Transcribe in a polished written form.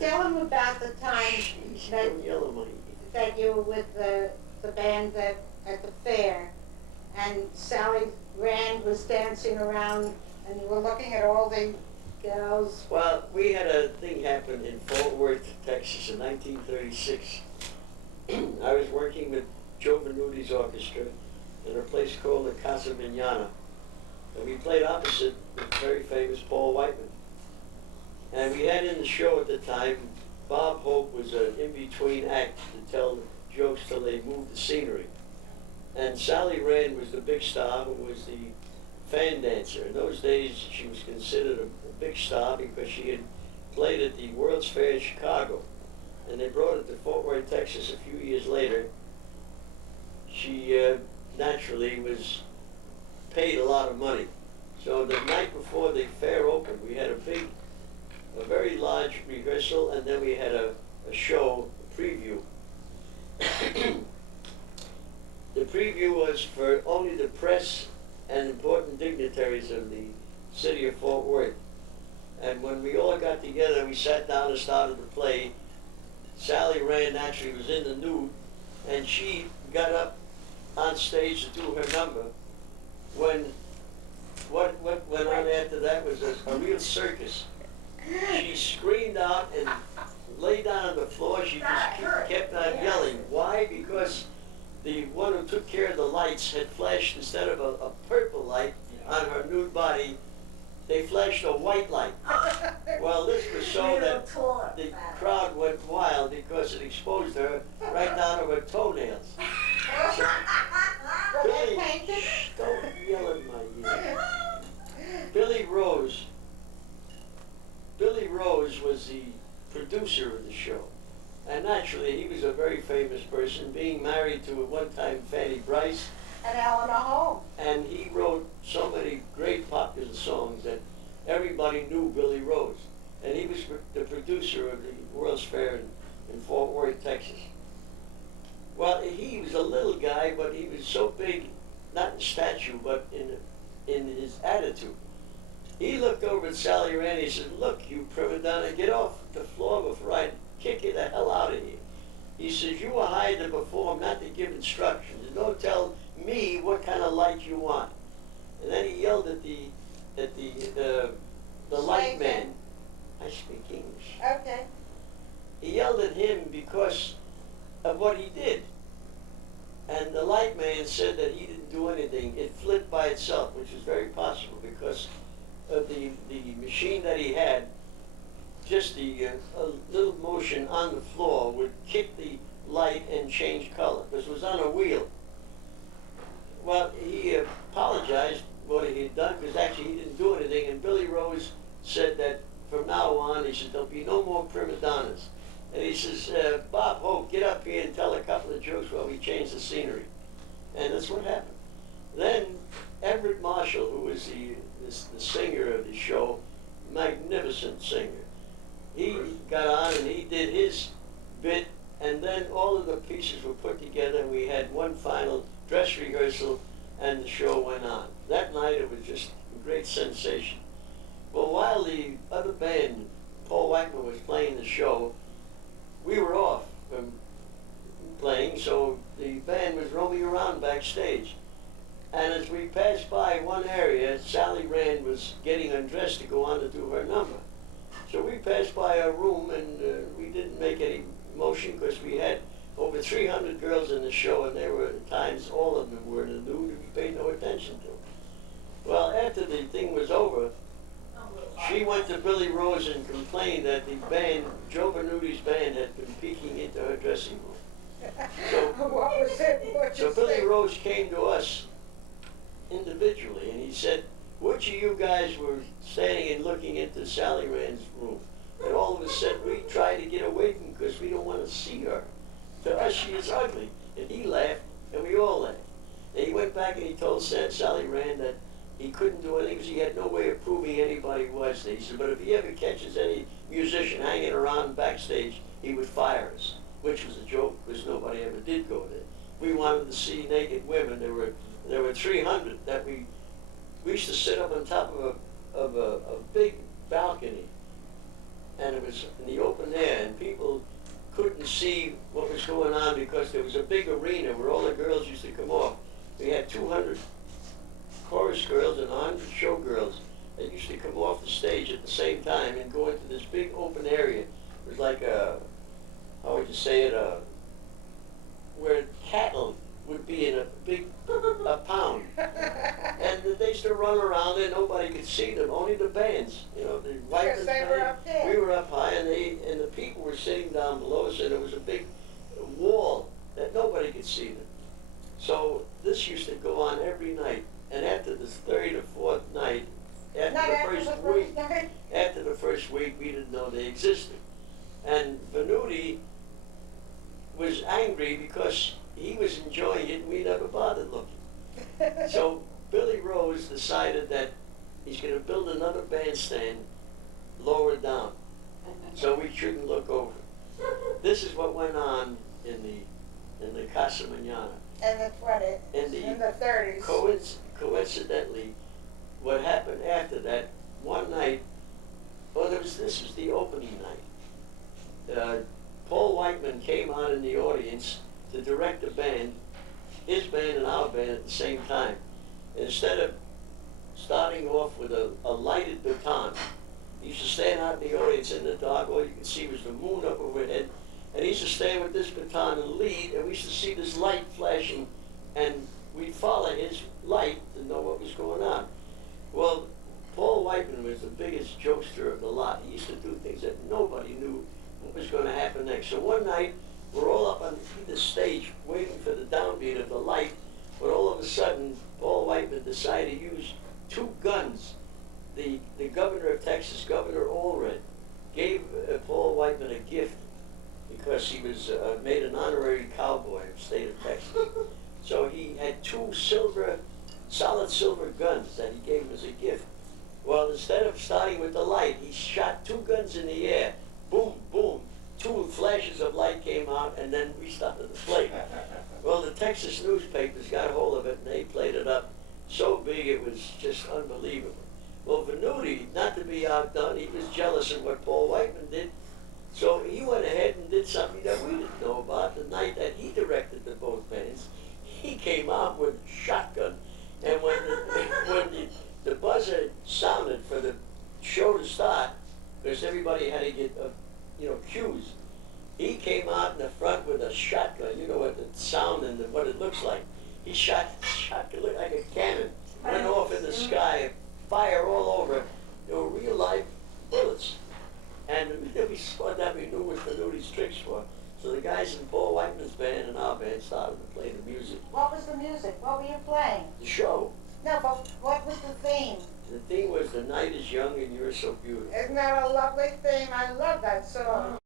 Tell him about the time that you were with the band at the fair, and Sally Rand was dancing around, and you were looking at all the girls. Well, we had a thing happen in Fort Worth, Texas in 1936. I was working with Joe Venuti's Orchestra in a place called the Casa Vignana. And we played opposite the very famous Paul Whiteman. And we had in the show at the time, Bob Hope was an in-between act to tell jokes till they moved the scenery. And Sally Rand was the big star, who was the fan dancer. In those days, she was considered a big star because she had played at the World's Fair in Chicago. And they brought it to Fort Worth, Texas a few years later. She naturally was paid a lot of money. So the night before the fair opened, we had a very large rehearsal, and then we had a show, a preview. The preview was for only the press and important dignitaries of the city of Fort Worth. And when we all got together, we sat down and started to play. Sally Rand actually was in the nude, and she got up on stage to do her number. When what went on after that was a real circus. She screamed out and lay down on the floor. She just kept on yelling. Why? Because the one who took care of the lights had flashed, instead of a purple light on her nude body, they flashed a white light. Well, this was so that the crowd went wild because it exposed her right down to her toenails. So, Billy, don't yell in my ear. Billy Rose was the producer of the show. And naturally, he was a very famous person, being married to, at one time, Fanny Brice. And Eleanor Holmes. And he wrote so many great popular songs that everybody knew Billy Rose. And he was the producer of the World's Fair in Fort Worth, Texas. Well, he was a little guy, but he was so big, not in stature, but in his attitude. He looked over at Sally Rand and he said, "Look, you prima donna, get off the floor before I kick you the hell out of here." He says, "You were hired to perform, not to give instructions. And don't tell me what kind of light you want." And then he yelled at the light man. I speak English. Okay. He yelled at him because of what he did. And the light man said that he didn't do anything. It flipped by itself, which is very possible because of the machine that he had. Just a little motion on the floor would kick the light and change color, because it was on a wheel. Well, he apologized for what he had done, because actually he didn't do anything, and Billy Rose said that from now on, he said, there'll be no more prima donnas. And he says, "Bob Hope, get up here and tell a couple of jokes while we change the scenery." And that's what happened. Then Everett Marshall, who was the singer of the show, magnificent singer, he got on and he did his bit, and then all of the pieces were put together, and we had one final dress rehearsal, and the show went on. That night it was just a great sensation. Well, while the other band, Paul Whiteman, was playing the show, we were off from playing, so the band was roaming around backstage. And as we passed by one area, Sally Rand was getting undressed to go on to do her number. So we passed by a room, and we didn't make any motion because we had over 300 girls in the show, and there were times all of them were in the nude and we paid no attention to them. Well, after the thing was over, she went to Billy Rose and complained that the band, Joe Venuti's band, had been peeking into her dressing room. So Billy Rose came to us individually, and he said, "Which of you guys were standing and looking into Sally Rand's room?" And all of us said, "We tried to get away from her because we don't want to see her. To us, she is ugly." And he laughed, and we all laughed. And he went back and he told Sally Rand that he couldn't do anything because he had no way of proving anybody was there. He said, "But if he ever catches any musician hanging around backstage, he would fire us," which was a joke because nobody ever did go there. We wanted to see naked women. There were 300 that we used to sit up on top of a big balcony, and it was in the open air, and people couldn't see what was going on because there was a big arena where all the girls used to come off. We had 200 chorus girls and 100 show girls that used to come off the stage at the same time and go into this big open area. It was like a, how would you say it, where cattle would be in a big a pound. And they used to run around there, nobody could see them, only the bands. You know, the Because they were up there. We were up high, and the people were sitting down below us, and there was a big wall that nobody could see them. So this used to go on every night, and after the third or fourth night, after the first week, we didn't know they existed. And Venuti was angry because he was enjoying it and we never bothered looking. So Billy Rose decided that he's going to build another bandstand lower down so we shouldn't look over. This is what went on in the Casa Mañana. In the 20s, in the 30s. Coincidentally, what happened after that, one night, this was the opening night. Paul Whiteman came out in the audience to direct the band, his band and our band at the same time. And instead of starting off with a lighted baton, he used to stand out in the audience in the dark. All you could see was the moon up overhead. And he used to stand with this baton and lead, and we used to see this light flashing, and we'd follow his light to know what was going on. Well, Paul Whiteman was the biggest jokester of the lot. He used to do things that nobody knew what was going to happen next. So one night, we're all up on the stage waiting for the downbeat of the light, but all of a sudden, Paul Whiteman decided to use two guns. The governor of Texas, Governor Allred, gave Paul Whiteman a gift because he was made an honorary cowboy of the state of Texas. So he had two solid silver guns that he gave him as a gift. Well, instead of starting with the light, he shot two guns in the air. Boom, boom. Two flashes of light came out, and then we started to play. Well, the Texas newspapers got hold of it, and they played it up so big it was just unbelievable. Well, Venuti, not to be outdone, he was jealous of what Paul Whiteman did. So he went ahead and did something that we didn't know about. The night that he directed the both bands, he came out with a shotgun. And when the buzzer sounded for the show to start, because everybody had to get, cues, he came out in the front with a shotgun. You know what the sound and what it looks like. He shot looked like a cannon, went off in the sky, fire all over. They were real live bullets. And the minute we saw that, we knew what Venuti's tricks were. So the guys in Paul Whiteman's band and our band started to play the music. What was the music? What were you playing? The show. No, but what was the theme? The theme was "The Night is Young and You're So Beautiful." Isn't that a lovely theme? I love that song.